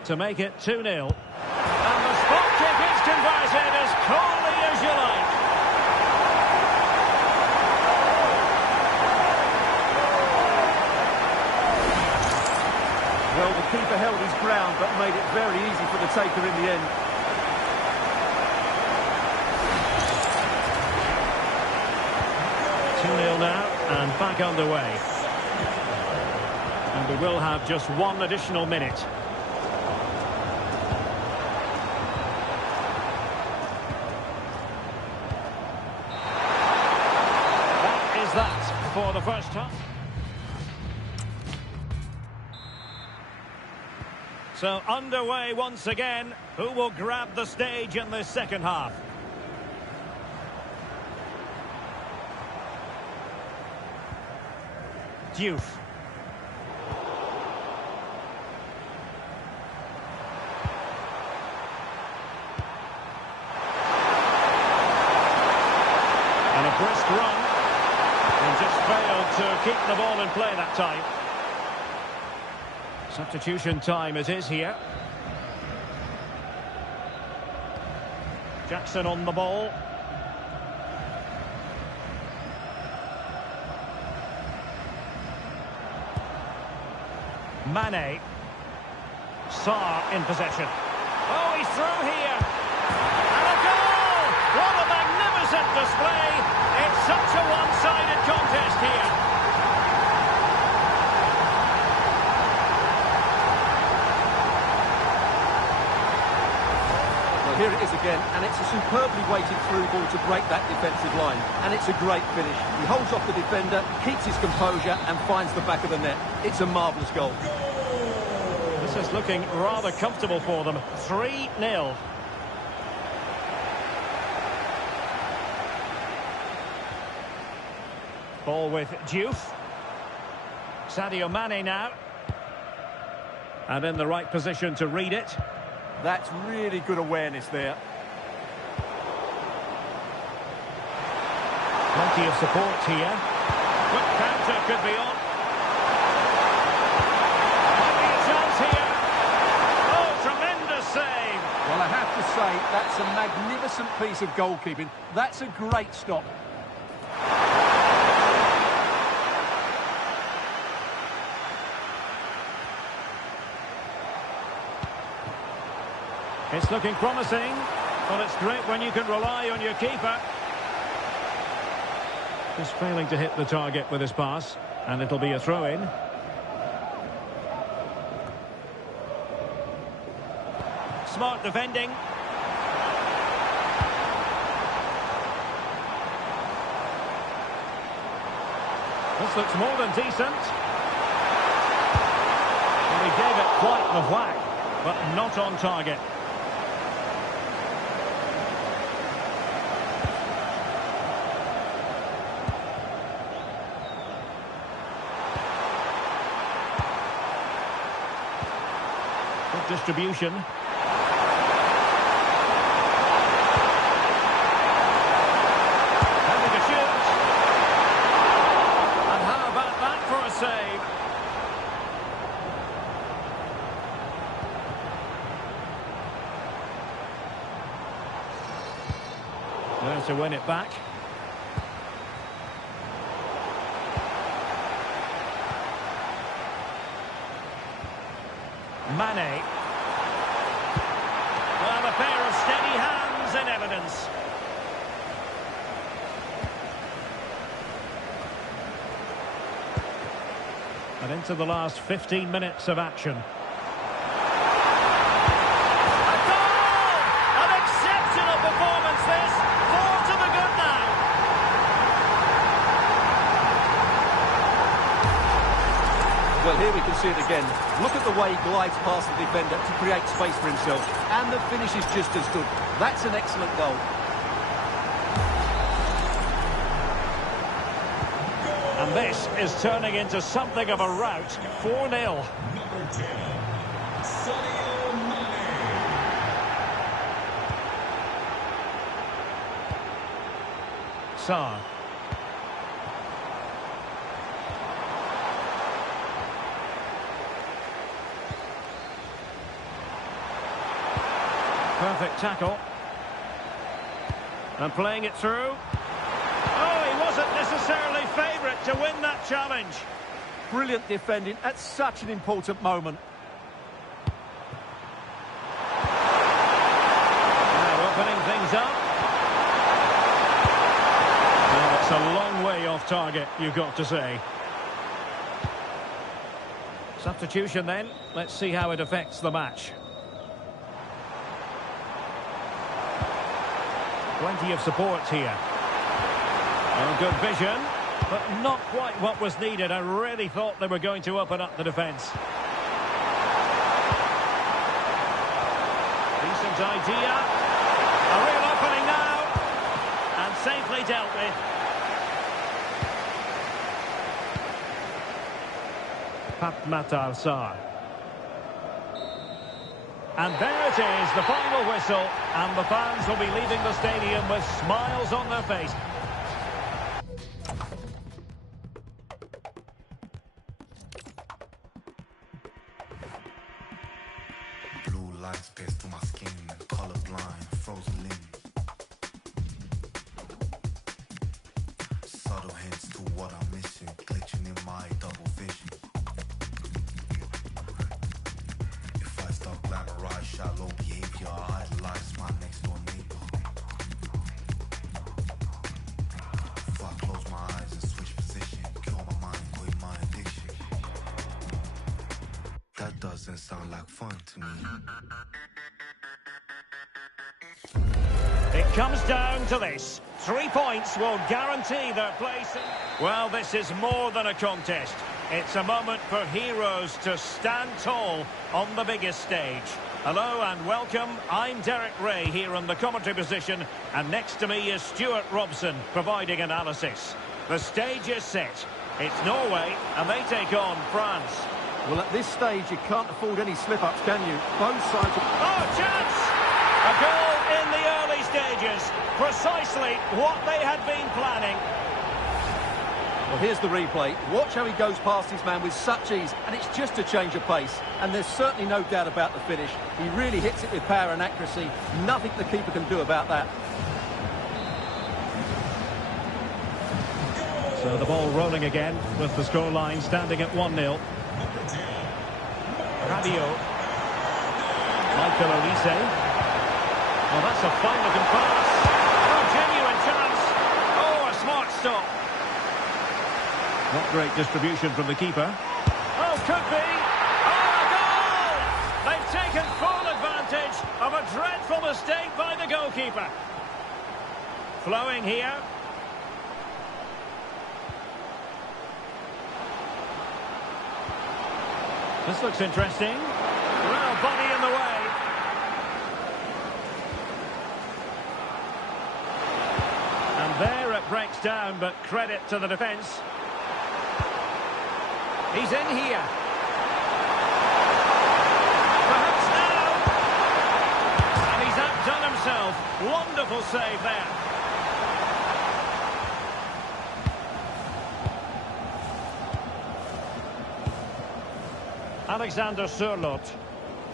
To make it 2-0. And the spot kick is converted as coldly as you like. taker in the end. Now and back underway. And we will have just one additional minute. That is that for the first half. So underway once again. Who will grab the stage in this second half? Diouf. And a brisk run. And just failed to keep the ball in play that time. Substitution time it is here. Jackson on the ball. Mane. Sarr in possession. Oh, he's through here. And a goal! What a magnificent display. It's such a one-sided contest here. Well, here it is again, and it's a superbly weighted through ball to break that defensive line. And it's a great finish. He holds off the defender, keeps his composure, and finds the back of the net. It's a marvellous goal. This is looking rather comfortable for them. 3-0. Ball with Diouf. Sadio Mane now. And in the right position to read it. That's really good awareness there. Plenty of support here. Quick counter could be on. Might be a chance here. Oh, tremendous save. Well, I have to say, that's a magnificent piece of goalkeeping. That's a great stop. It's looking promising, but it's great when you can rely on your keeper. Just failing to hit the target with his pass, and it'll be a throw-in. Smart defending. This looks more than decent. And he gave it quite the whack, but not on target. Good distribution. Having a shoot. And how about that for a save? There to win it back. Mane. Well, a pair of steady hands in evidence. And into the last 15 minutes of action. A goal! An exceptional performance this. 4 to the good now. Well, here we can see it again. Look at the way he glides past the defender to create space for himself. And the finish is just as good. That's an excellent goal. And this is turning into something of a rout. 4-0. Number 10, Sadio Mane. Sarr. Perfect tackle. And playing it through. Oh, he wasn't necessarily favourite to win that challenge. Brilliant defending at such an important moment. target, you've got to say. Substitution then. Let's see how it affects the match. Plenty of support here. Oh, good vision, but not quite what was needed. I really thought they were going to open up the defence. Decent idea. A real opening now. And safely dealt with. Pape Matar Sarr. And there it is, the final whistle, and the fans will be leaving the stadium with smiles on their face. Blue lights pierce through my skin, colorblind, frozen limb. Subtle hints to what I'm missing, glitching in my double vision. If I start glamorize shallow behavior, I idolize my next door neighbor. If I close my eyes and switch position, kill my mind with my addiction. That doesn't sound like fun to me. It comes down to this. 3 points will guarantee their place. Well, this is more than a contest. It's a moment for heroes to stand tall on the biggest stage. Hello and welcome. I'm Derek Ray here in the commentary position, and next to me is Stuart Robson providing analysis. The stage is set. It's Norway, and they take on France. Well, at this stage, you can't afford any slip-ups, can you? Both sides are... Oh, chance! A goal in the early stages. Precisely what they had been planning. Well, here's the replay. Watch how he goes past his man with such ease, and it's just a change of pace. And there's certainly no doubt about the finish. He really hits it with power and accuracy. Nothing the keeper can do about that. So the ball rolling again with the scoreline standing at 1-0. Rabiot. Michael Olise. Oh, that's a fine-looking pass. Oh, genuine chance. Oh, a smart stop. Not great distribution from the keeper. Oh, could be. Oh, a goal! They've taken full advantage of a dreadful mistake by the goalkeeper. Flowing here. This looks interesting. Well, body in the way. And there it breaks down, but credit to the defence. He's in here. Perhaps now. And he's outdone himself. Wonderful save there. Alexander Sørloth.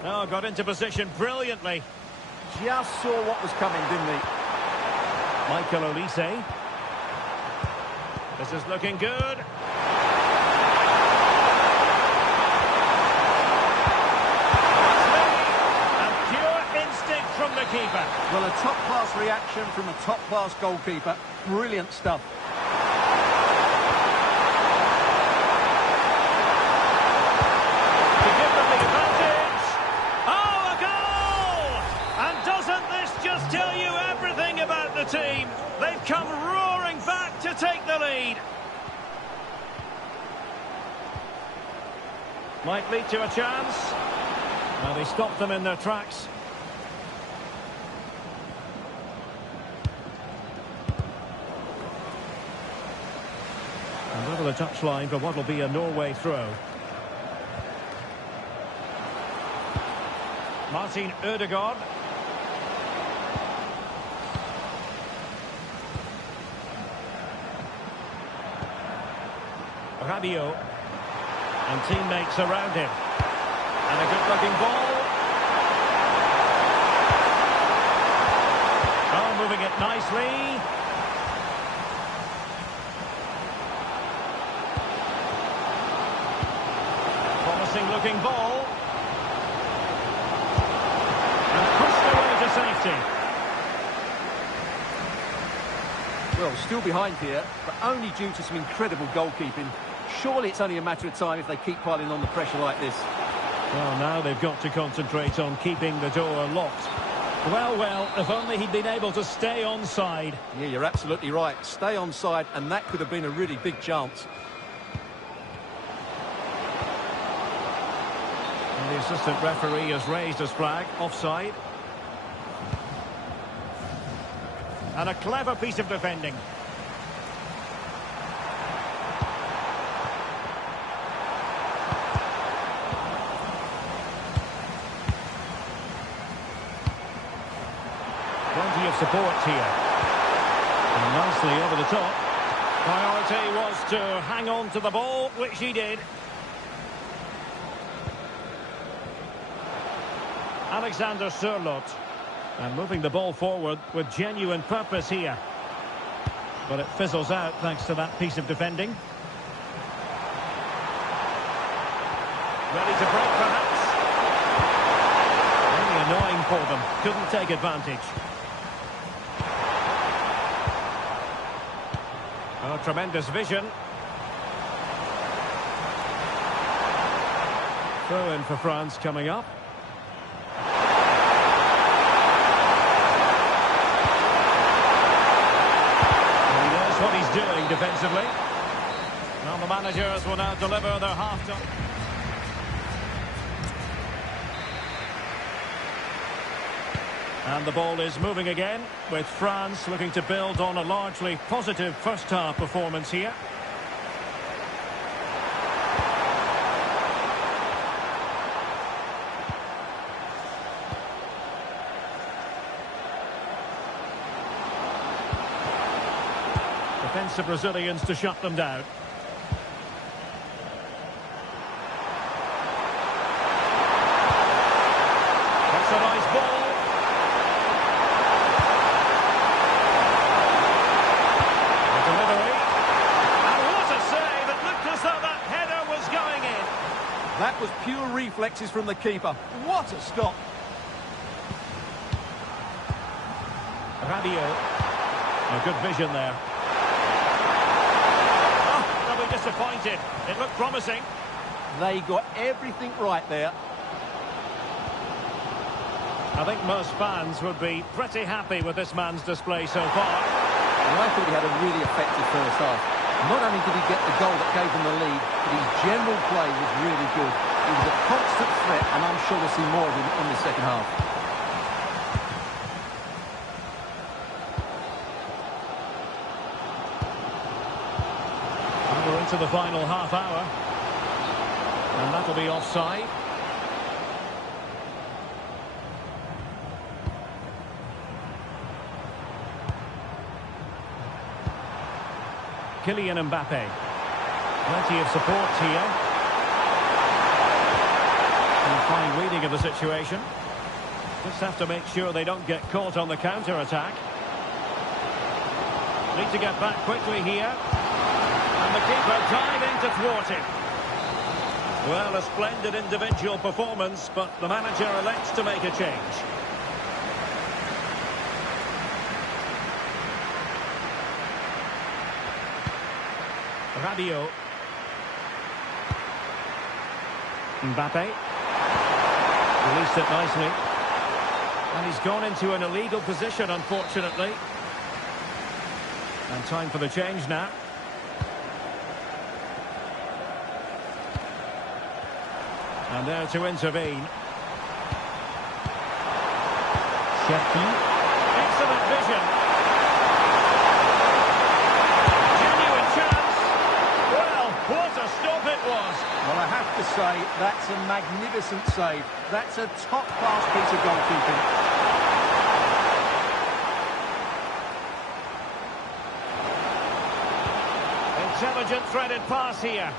Oh, got into position brilliantly. Just saw what was coming, didn't he? Michael Olise. This is looking good. And pure instinct from the keeper. Well, a top-class reaction from a top-class goalkeeper. Brilliant stuff. To give them the advantage. Oh, a goal! And doesn't this just tell you everything about the team? They've come roaring back to take the lead. Might lead to a chance. Well, they stopped them in their tracks. And over the touchline for what will be a Norway throw. Martin Ødegaard. Rabiot. And teammates around him. And a good-looking ball. Oh, moving it nicely. Promising-looking ball. And pushed away to safety. Well, still behind here, but only due to some incredible goalkeeping. Surely it's only a matter of time if they keep piling on the pressure like this. Well, now they've got to concentrate on keeping the door locked. Well, if only he'd been able to stay onside. Yeah, you're absolutely right. Stay onside, and that could have been a really big chance. And the assistant referee has raised his flag, offside. And a clever piece of defending. Plenty of support here. And nicely over the top. Priority was to hang on to the ball, which he did. Alexander Sørloth. And moving the ball forward with genuine purpose here. But it fizzles out thanks to that piece of defending. Ready to break perhaps. Really annoying for them. Couldn't take advantage. Oh, tremendous vision. Throw in for France coming up. What he's doing defensively. Well, the managers will now deliver their half-time. And the ball is moving again, with France looking to build on a largely positive first-half performance here. Defensive Brazilians to shut them down. That's a nice ball. The delivery. And what a save! It looked as though that header was going in. That was pure reflexes from the keeper. What a stop! Rabiot. A good vision there. Disappointed. It looked promising. They got everything right there. I think most fans would be pretty happy with this man's display so far. And I thought he had a really effective first half. Not only did he get the goal that gave them the lead, but his general play was really good. He was a constant threat, and I'm sure we'll see more of him in the second half. To the final half hour, and that'll be offside. Kylian Mbappe. Plenty of support here. And fine reading of the situation. Just have to make sure they don't get caught on the counter-attack. Need to get back quickly here. And the keeper diving to thwart it. Well, a splendid individual performance, but the manager elects to make a change. Rabiot. Mbappe. Released it nicely. And he's gone into an illegal position, unfortunately. And time for the change now. And there to intervene. Sheffield. Excellent vision. Genuine chance. Well, what a stop it was. Well, I have to say, that's a magnificent save. That's a top-class piece of goalkeeping. Intelligent threaded pass here.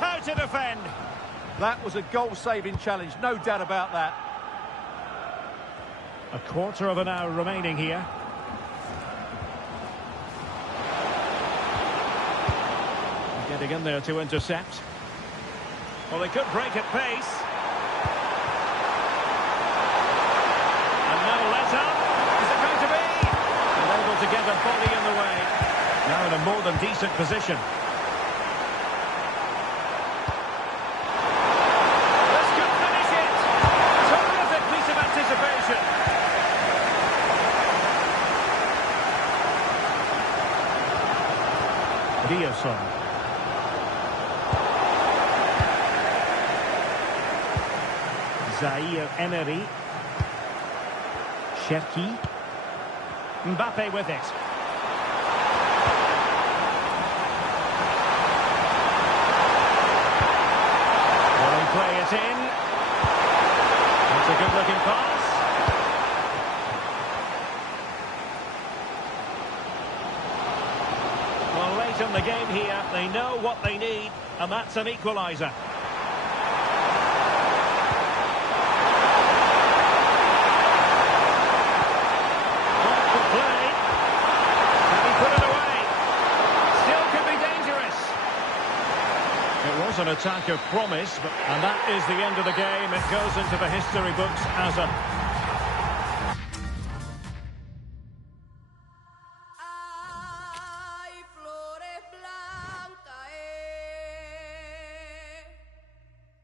How to defend. That was a goal-saving challenge, no doubt about that. A quarter of an hour remaining here. Getting in there to intercept. Well, they could break at pace. And no let up. from decent position. This could finish it. Terrific piece of anticipation. Diazon. Zaire Emery. Cherki. Mbappe with it. Will he play it in? That's a good-looking pass. Well, late in the game here, they know what they need, and that's an equaliser. Wonderful play. Can he put it away? Still could be dangerous. It was an attack of promise, and that is the end of the game. It goes into the history books as a